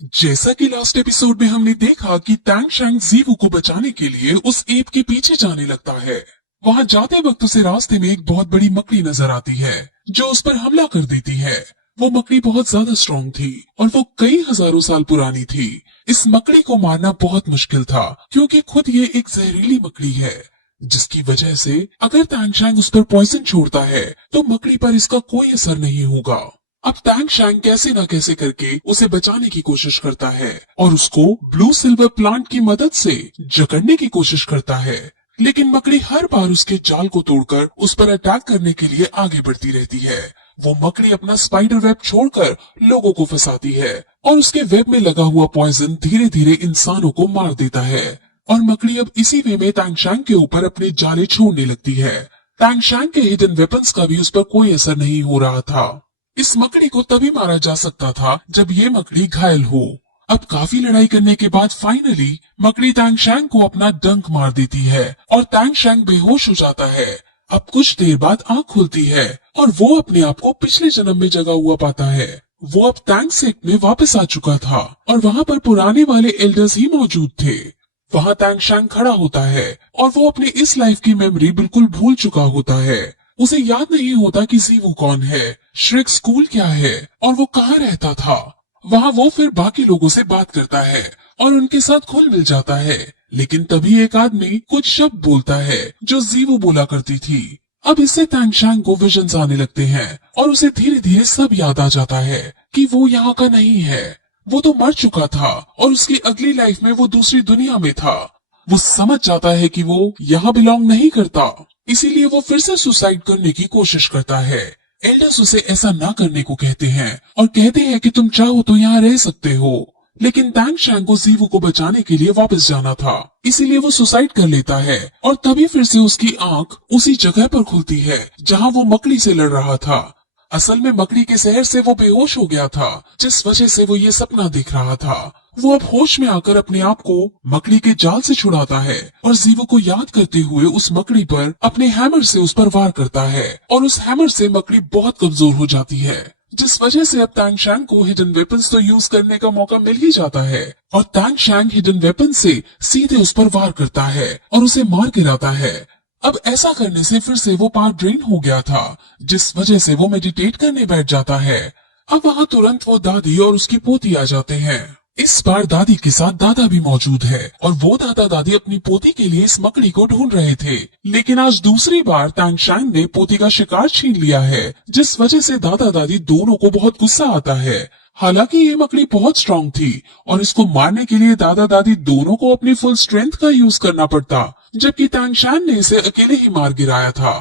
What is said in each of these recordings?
जैसा कि last episode में हमने देखा कि टैंग शैंग जीवू को बचाने के लिए उस एप के पीछे जाने लगता है। वहां जाते वक्त उसे रास्ते में एक बहुत बड़ी मकड़ी नजर आती है जो उस पर हमला कर देती है। वो मकड़ी बहुत ज्यादा स्ट्रॉन्ग थी और वो कई हजारों साल पुरानी थी। इस मकड़ी को मारना बहुत मुश्किल था क्योंकि खुद ये एक जहरीली मकड़ी है, जिसकी वजह से अगर टैंग शैंग उस पर पॉइजन छोड़ता है तो मकड़ी पर इसका कोई असर नहीं होगा। अब टैंग शैंग कैसे न कैसे करके उसे बचाने की कोशिश करता है और उसको ब्लू सिल्वर प्लांट की मदद से जकड़ने की कोशिश करता है, लेकिन मकड़ी हर बार उसके जाल को तोड़कर उस पर अटैक करने के लिए आगे बढ़ती रहती है। वो मकड़ी अपना स्पाइडर वेब छोड़कर लोगों को फंसाती है और उसके वेब में लगा हुआ पॉइजन धीरे धीरे इंसानों को मार देता है और मकड़ी अब इसी वे में टैंग शैंग के ऊपर अपने जाले छोड़ने लगती है। टैंग शैंग के हिडन वेपन्स का भी उस पर कोई असर नहीं हो रहा था। इस मकड़ी को तभी मारा जा सकता था जब ये मकड़ी घायल हो। अब काफी लड़ाई करने के बाद फाइनली मकड़ी टैंग शैंग को अपना डंक मार देती है और टैंग शैंग बेहोश हो जाता है। अब कुछ देर बाद आंख खुलती है और वो अपने आप को पिछले जन्म में जगा हुआ पाता है। वो अब टैंग सेक में वापस आ चुका था और वहाँ पर पुराने वाले एल्डर्स ही मौजूद थे। वहाँ टैंग शैंग खड़ा होता है और वो अपनी इस लाइफ की मेमोरी बिल्कुल भूल चुका होता है। उसे याद नहीं होता कि जीवू कौन है, श्रेक स्कूल क्या है और वो कहाँ रहता था। वहाँ वो फिर बाकी लोगों से बात करता है और उनके साथ घुल मिल जाता है, लेकिन तभी एक आदमी कुछ शब्द बोलता है जो जीवू बोला करती थी। अब इससे टैंग शैंग को विजन्स आने लगते हैं और उसे धीरे धीरे सब याद आ जाता है कि वो यहाँ का नहीं है। वो तो मर चुका था और उसकी अगली लाइफ में वो दूसरी दुनिया में था। वो समझ जाता है कि वो यहाँ बिलोंग नहीं करता, इसीलिए वो फिर से सुसाइड करने की कोशिश करता है। एल्डर्स उसे ऐसा ना करने को कहते हैं और कहते हैं कि तुम चाहो तो यहाँ रह सकते हो, लेकिन टैंग शैंग को जीवू को बचाने के लिए वापस जाना था, इसीलिए वो सुसाइड कर लेता है और तभी फिर से उसकी आंख उसी जगह पर खुलती है जहाँ वो मकड़ी से लड़ रहा था। असल में मकड़ी के जहर से वो बेहोश हो गया था, जिस वजह से वो ये सपना देख रहा था। वो अब होश में आकर अपने आप को मकड़ी के जाल से छुड़ाता है और जीवू को याद करते हुए उस मकड़ी पर अपने हैमर से उस पर वार करता है और उस हैमर से मकड़ी बहुत कमजोर हो जाती है, जिस वजह से अब टैंग शैंग को हिडन वेपन्स तो यूज करने का मौका मिल ही जाता है और टैंग शैंग हिडन वेपन से सीधे उस पर वार करता है और उसे मार गिराता है। अब ऐसा करने से फिर से वो पावर ड्रेन हो गया था, जिस वजह से वो मेडिटेट करने बैठ जाता है। अब वहाँ तुरंत वो दादी और उसकी पोती आ जाते हैं। इस बार दादी के साथ दादा भी मौजूद है और वो दादा दादी अपनी पोती के लिए इस मकड़ी को ढूंढ रहे थे, लेकिन आज दूसरी बार टैंग शैंग ने पोती का शिकार छीन लिया है, जिस वजह से दादा दादी दोनों को बहुत गुस्सा आता है। हालांकि ये मकड़ी बहुत स्ट्रांग थी और इसको मारने के लिए दादा दादी दोनों को अपनी फुल स्ट्रेंथ का यूज करना पड़ता, जबकि टैंग शैंग ने इसे अकेले ही मार गिराया था।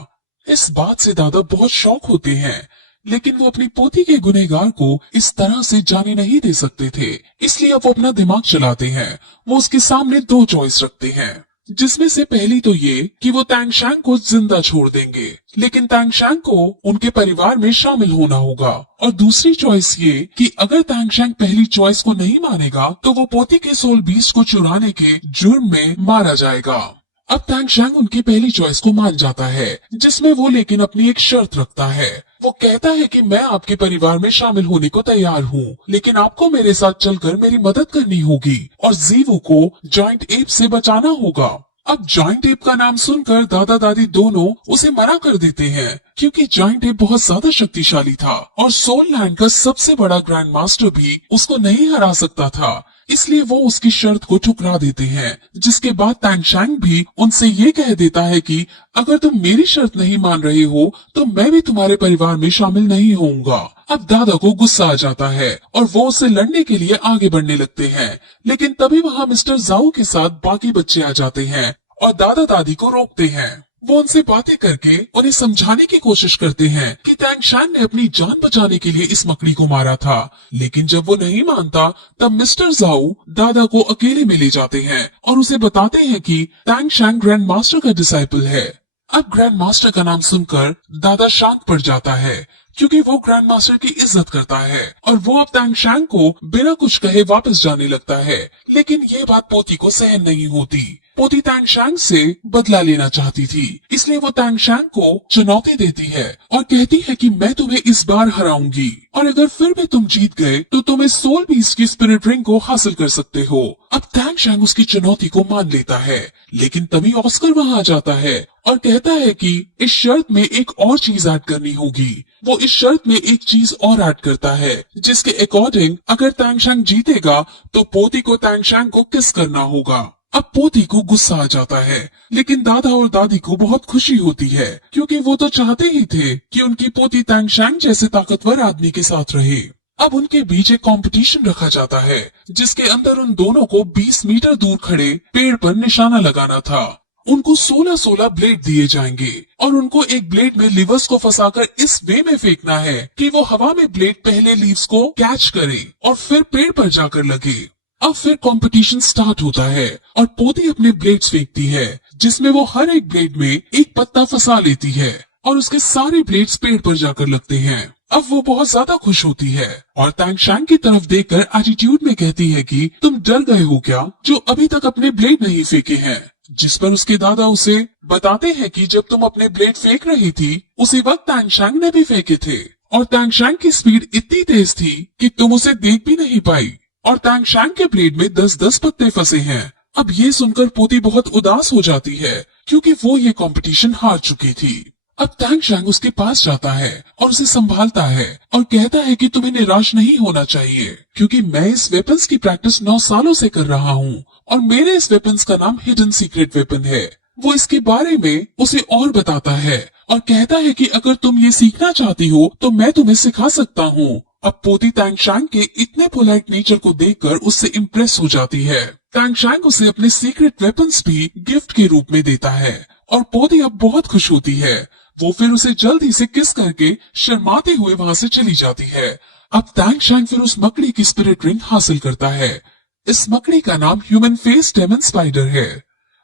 इस बात से दादा बहुत शॉक होते हैं, लेकिन वो अपनी पोती के गुनहगार को इस तरह से जाने नहीं दे सकते थे, इसलिए अब वो अपना दिमाग चलाते हैं। वो उसके सामने दो चॉइस रखते हैं, जिसमें से पहली तो ये कि वो टैंग शैंग को जिंदा छोड़ देंगे, लेकिन टैंग शैंग को उनके परिवार में शामिल होना होगा, और दूसरी चॉइस ये कि अगर टैंग शैंग पहली चॉइस को नहीं मानेगा तो वो पोती के सोल बीस्ट को चुराने के जुर्म में मारा जाएगा। अब टैंग शैंग उनकी पहली चॉइस को मान जाता है, जिसमें वो लेकिन अपनी एक शर्त रखता है। वो कहता है कि मैं आपके परिवार में शामिल होने को तैयार हूँ, लेकिन आपको मेरे साथ चलकर मेरी मदद करनी होगी और जीवू को जॉइंट एप से बचाना होगा। अब जॉइंट एप का नाम सुनकर दादा दादी दोनों उसे मना कर देते हैं, क्योंकि जॉइंट एप बहुत ज्यादा शक्तिशाली था और सोल लैंड का सबसे बड़ा ग्रैंड मास्टर भी उसको नहीं हरा सकता था, इसलिए वो उसकी शर्त को ठुकरा देते हैं। जिसके बाद टैंग शैंग भी उनसे ये कह देता है कि अगर तुम मेरी शर्त नहीं मान रहे हो तो मैं भी तुम्हारे परिवार में शामिल नहीं होऊंगा। अब दादा को गुस्सा आ जाता है और वो उससे लड़ने के लिए आगे बढ़ने लगते हैं, लेकिन तभी वहाँ मिस्टर जाओ के साथ बाकी बच्चे आ जाते हैं और दादा दादी को रोकते हैं। वो उनसे बातें करके उन्हें समझाने की कोशिश करते हैं कि टैंग शैंग ने अपनी जान बचाने के लिए इस मकड़ी को मारा था, लेकिन जब वो नहीं मानता तब मिस्टर जाओ दादा को अकेले में ले जाते हैं और उसे बताते हैं कि टैंग शैंग ग्रैंड मास्टर का डिसाइपल है। अब ग्रैंड मास्टर का नाम सुनकर दादा शांत पड़ जाता है, क्योंकि वो ग्रैंड मास्टर की इज्जत करता है और वो अब टैंग शैंग को बिना कुछ कहे वापस जाने लगता है, लेकिन ये बात पोती को सहन नहीं होती। पोती तैंगशैंग से बदला लेना चाहती थी, इसलिए वो तैंगशैंग को चुनौती देती है और कहती है कि मैं तुम्हें इस बार हराऊंगी और अगर फिर भी तुम जीत गए तो तुम इस सोल बीस्ट की स्पिरिट रिंग को हासिल कर सकते हो। अब तैंगशैंग उसकी चुनौती को मान लेता है, लेकिन तभी ऑस्कर वहाँ आ जाता है और कहता है कि इस शर्त में एक और चीज ऐड करनी होगी। वो इस शर्त में एक चीज और ऐड करता है जिसके अकॉर्डिंग अगर तैंगशैंग जीतेगा तो पोती को तैंगशैंग को किस करना होगा। अब पोती को गुस्सा आ जाता है, लेकिन दादा और दादी को बहुत खुशी होती है क्योंकि वो तो चाहते ही थे कि उनकी पोती तैंगशैंग जैसे ताकतवर आदमी के साथ रहे। अब उनके बीच एक कंपटीशन रखा जाता है जिसके अंदर उन दोनों को 20 मीटर दूर खड़े पेड़ पर निशाना लगाना था। उनको 16-16 ब्लेड दिए जाएंगे और उनको एक ब्लेड में लीवर्स को फंसाकर इस वे में फेंकना है कि वो हवा में ब्लेड पहले लीव्स को कैच करे और फिर पेड़ पर जाकर लगे। अब फिर कंपटीशन स्टार्ट होता है और पोती अपने ब्लेड्स फेंकती है जिसमें वो हर एक ब्लेड में एक पत्ता फंसा लेती है और उसके सारे ब्लेड्स पेड़ पर जाकर लगते हैं। अब वो बहुत ज्यादा खुश होती है और तैंगशैंग की तरफ देखकर एटीट्यूड में कहती है कि तुम डर गए हो क्या जो अभी तक अपने ब्लेड नहीं फेंके हैं। जिस पर उसके दादा उसे बताते हैं कि जब तुम अपने ब्लेड फेंक रही थी उसी वक्त तैंगशैंग ने भी फेंके थे और तैंगशैंग की स्पीड इतनी तेज थी कि तुम उसे देख भी नहीं पाई और तैंगशैंग के ब्लेड में 10-10 पत्ते फंसे हैं। अब ये सुनकर पोती बहुत उदास हो जाती है क्योंकि वो ये कंपटीशन हार चुकी थी। अब तैंगशैंग उसके पास जाता है और उसे संभालता है और कहता है कि तुम्हें निराश नहीं होना चाहिए क्योंकि मैं इस वेपन्स की प्रैक्टिस 9 सालों से कर रहा हूँ और मेरे इस वेपन्स का नाम हिडन सीक्रेट वेपन है। वो इसके बारे में उसे और बताता है और कहता है कि अगर तुम ये सीखना चाहती हो तो मैं तुम्हें सिखा सकता हूँ। अब पोती तैंगशैंग के इतने पोलाइट नेचर को देखकर उससे इम्प्रेस हो जाती है। तैंगशैंग उसे अपने सीक्रेट वेपन्स भी गिफ्ट के रूप में देता है और पोती अब बहुत खुश होती है। वो फिर उसे जल्दी से किस करके शर्माते हुए वहाँ से चली जाती है। अब तैंगशैंग फिर उस मकड़ी की स्पिरिट रिंग हासिल करता है। इस मकड़ी का नाम ह्यूमन फेस डेमन स्पाइडर है।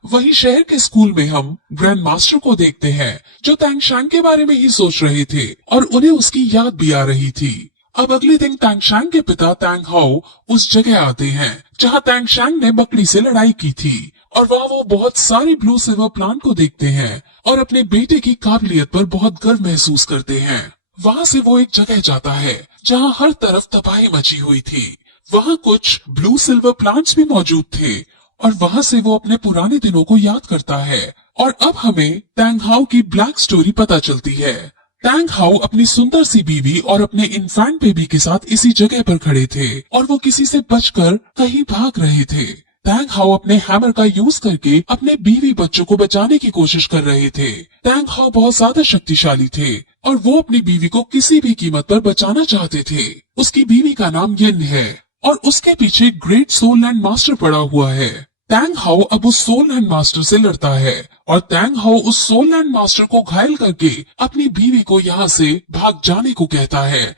वही शहर के स्कूल में हम ग्रैंड मास्टर को देखते हैं जो तैंगशैंग के बारे में ही सोच रहे थे और उन्हें उसकी याद भी आ रही थी। अब अगले दिन तैंगशैंग के पिता तैंग हाओ उस जगह आते हैं जहाँ तैंगशैंग ने मकड़ी से लड़ाई की थी और वहाँ वो बहुत सारी ब्लू सिल्वर प्लांट को देखते हैं और अपने बेटे की काबिलियत पर बहुत गर्व महसूस करते हैं। वहाँ से वो एक जगह जाता है जहाँ हर तरफ तबाही मची हुई थी। वहाँ कुछ ब्लू सिल्वर प्लांट्स भी मौजूद थे और वहाँ से वो अपने पुराने दिनों को याद करता है और अब हमें तैंग हाओ की ब्लैक स्टोरी पता चलती है। तैंग हाओ अपनी सुंदर सी बीवी और अपने इन्फेंट बेबी के साथ इसी जगह पर खड़े थे और वो किसी से बचकर कहीं भाग रहे थे। तैंग हाओ अपने हैमर का यूज करके अपने बीवी बच्चों को बचाने की कोशिश कर रहे थे। तैंग हाओ बहुत ज्यादा शक्तिशाली थे और वो अपनी बीवी को किसी भी कीमत पर बचाना चाहते थे। उसकी बीवी का नाम येन है और उसके पीछे ग्रेट सोल लैंड मास्टर पड़ा हुआ है। तैंग हाओ अब उस सोल लैंड मास्टर से लड़ता है और तैंग हाओ उस सोल लैंड मास्टर को घायल करके अपनी बीवी को यहाँ से भाग जाने को कहता है,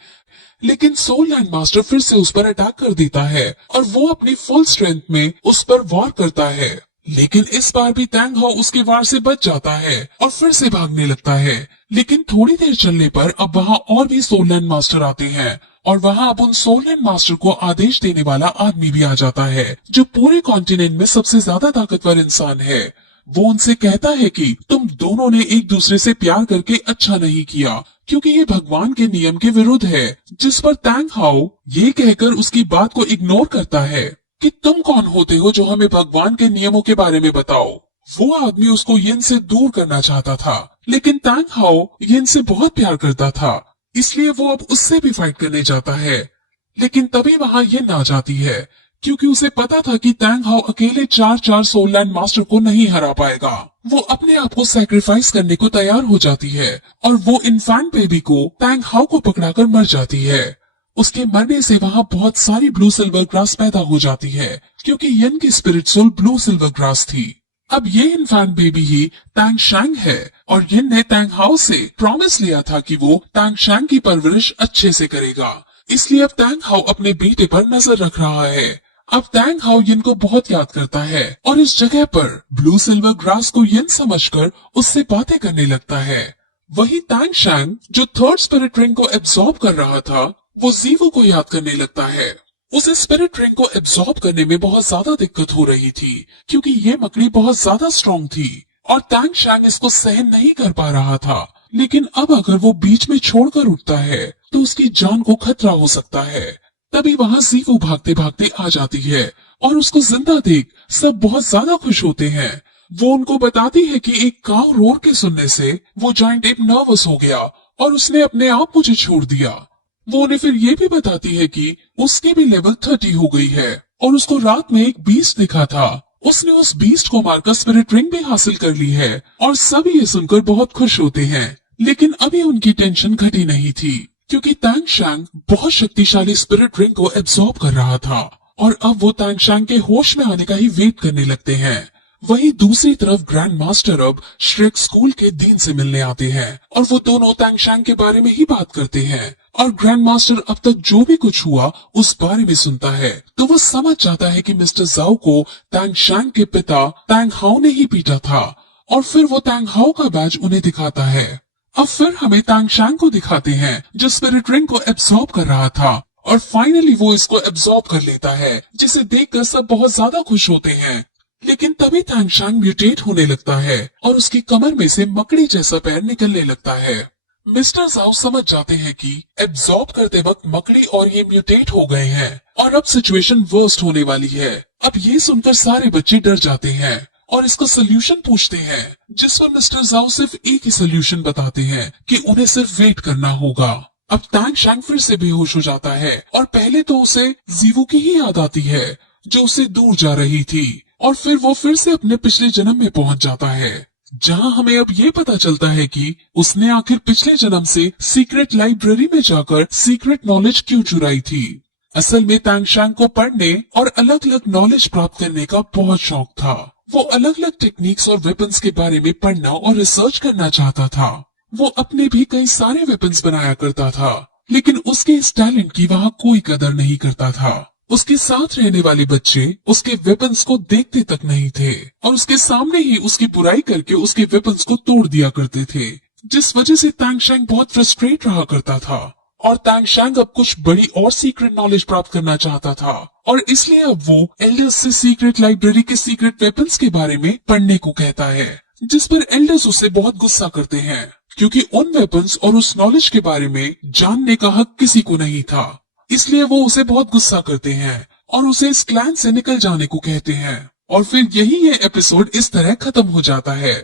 लेकिन सोल लैंड मास्टर फिर से उस पर अटैक कर देता है और वो अपनी फुल स्ट्रेंथ में उस पर वार करता है। लेकिन इस बार भी तैंग हाओ उसके वार से बच जाता है और फिर से भागने लगता है। लेकिन थोड़ी देर चलने पर अब वहाँ और भी सोल लैंड मास्टर आते हैं और वहाँ अब उन सोल लैंड मास्टर को आदेश देने वाला आदमी भी आ जाता है जो पूरे कॉन्टिनेंट में सबसे ज्यादा ताकतवर इंसान है। वो उनसे कहता है कि तुम दोनों ने एक दूसरे से प्यार करके अच्छा नहीं किया क्योंकि ये भगवान के नियम के विरुद्ध है। जिस पर तैंग हाओ ये कहकर उसकी बात को इग्नोर करता है कि तुम कौन होते हो जो हमें भगवान के नियमों के बारे में बताओ। वो आदमी उसको येन से दूर करना चाहता था, लेकिन तैंग हाओ येन से बहुत प्यार करता था, इसलिए वो अब उससे भी फाइट करने जाता है। लेकिन तभी वहाँ येन आ जाती है क्योंकि उसे पता था कि तैंग हाओ अकेले 4 सोल लैंड मास्टर को नहीं हरा पाएगा। वो अपने आप को सैक्रिफाइस करने को तैयार हो जाती है और वो इन्फेंट बेबी को तैंग हाओ को पकड़ाकर मर जाती है। उसके मरने से वहाँ बहुत सारी ब्लू सिल्वर ग्रास पैदा हो जाती है क्योंकि येन की spirit soul blue silver grass थी। अब ये इन्फेंट बेबी ही तैंगशैंग है और येन ने तैंग हाओ से प्रॉमिस लिया था कि वो तैंगशैंग की परवरिश अच्छे से करेगा। इसलिए अब तैंग हाओ अपने बेटे पर नजर रख रहा है। अब तैंग हाओ येन को बहुत याद करता है और इस जगह पर ब्लू सिल्वर ग्रास को येन समझकर उससे बातें करने लगता है। वही तैंगशैंग जो थर्ड स्पिरिट रिंग को एब्सॉर्ब कर रहा था वो जीवू को याद करने लगता है। उसे स्पिरिट रिंग को एब्जॉर्ब करने में बहुत ज्यादा दिक्कत हो रही थी, क्योंकि ये मकड़ी बहुत ज्यादा स्ट्रॉन्ग थी और तांग शैंग इसको सहन नहीं कर पा रहा था। लेकिन अब अगर वो बीच में छोड़कर उठता है तो उसकी जान को खतरा हो सकता है। तभी वहाँ जीवू भागते भागते आ जाती है और उसको जिंदा देख सब बहुत ज्यादा खुश होते हैं। वो उनको बताती है कि एक काऊ रोर के सुनने से वो जायंट एप नर्वस हो गया और उसने अपने आप मुझे छोड़ दिया। वो उन्हें फिर ये भी बताती है कि उसकी भी लेवल 30 हो गई है और उसको रात में एक बीस्ट दिखा था। उसने उस बीस्ट को मारकर स्पिरिट रिंग भी हासिल कर ली है और सब ये सुनकर बहुत खुश होते हैं। लेकिन अभी उनकी टेंशन घटी नहीं थी, क्योंकि तांग शैंग बहुत शक्तिशाली स्पिरिट रिंग को एब्सॉर्ब कर रहा था और अब वो तांग शैंग के होश में आने का ही वेट करने लगते हैं। वहीं दूसरी तरफ ग्रैंड मास्टर अब श्रेक स्कूल के डीन से मिलने आते हैं और वो दोनों तांग शैंग के बारे में ही बात करते हैं और ग्रैंड मास्टर अब तक जो भी कुछ हुआ उस बारे में सुनता है। तो वो समझ जाता है कि मिस्टर जाओ को तांग शैंग के पिता तांग हाओ ने ही पीटा था और फिर वो तांग हाओ का बैज उन्हें दिखाता है। अब फिर हमें तांग शैंग को दिखाते हैं जो स्पिरिट रिंग को एब्सॉर्ब कर रहा था और फाइनली वो इसको एब्सॉर्ब कर लेता है, जिसे देखकर सब बहुत ज्यादा खुश होते हैं। लेकिन तभी तांग शैंग म्यूटेट होने लगता है और उसकी कमर में से मकड़ी जैसा पैर निकलने लगता है। मिस्टर जाओ समझ जाते हैं कि एब्सॉर्ब करते वक्त मकड़ी और ये म्यूटेट हो गए हैं और अब सिचुएशन वर्स्ट होने वाली है। अब ये सुनकर सारे बच्चे डर जाते हैं और इसका सोल्यूशन पूछते हैं, जिस पर मिस्टर जाओ सिर्फ एक ही सोल्यूशन बताते हैं कि उन्हें सिर्फ वेट करना होगा। अब तांग शैंग फिर से बेहोश हो जाता है और पहले तो उसे जीवू की ही याद आती है जो उससे दूर जा रही थी और फिर वो फिर से अपने पिछले जन्म में पहुंच जाता है, जहां हमें अब ये पता चलता है कि उसने आखिर पिछले जन्म से सीक्रेट लाइब्रेरी में जाकर सीक्रेट नॉलेज क्यों चुराई थी। असल में तांग शैंग को पढ़ने और अलग अलग नॉलेज प्राप्त करने का बहुत शौक था। वो अलग अलग टेक्निक्स और वेपन्स के बारे में पढ़ना और रिसर्च करना चाहता था। वो अपने भी कई सारे वेपन्स बनाया करता था, लेकिन उसके इस टैलेंट की वहाँ कोई कदर नहीं करता था। उसके साथ रहने वाले बच्चे उसके वेपन्स को देखते तक नहीं थे और उसके सामने ही उसकी बुराई करके उसके वेपन्स को तोड़ दिया करते थे, जिस वजह से तांग शैंग बहुत फ्रस्ट्रेट रहा करता था। और तांग शैंग अब कुछ बड़ी और सीक्रेट नॉलेज प्राप्त करना चाहता था और इसलिए अब वो एल्डर्स से सीक्रेट लाइब्रेरी के सीक्रेट वेपन्स के बारे में पढ़ने को कहता है, जिस पर एल्डर्स उससे बहुत गुस्सा करते हैं, क्योंकि उन वेपन्स और उस नॉलेज के बारे में जानने का हक किसी को नहीं था। इसलिए वो उसे बहुत गुस्सा करते हैं और उसे इस क्लैन से निकल जाने को कहते हैं और फिर यही ये एपिसोड इस तरह खत्म हो जाता है।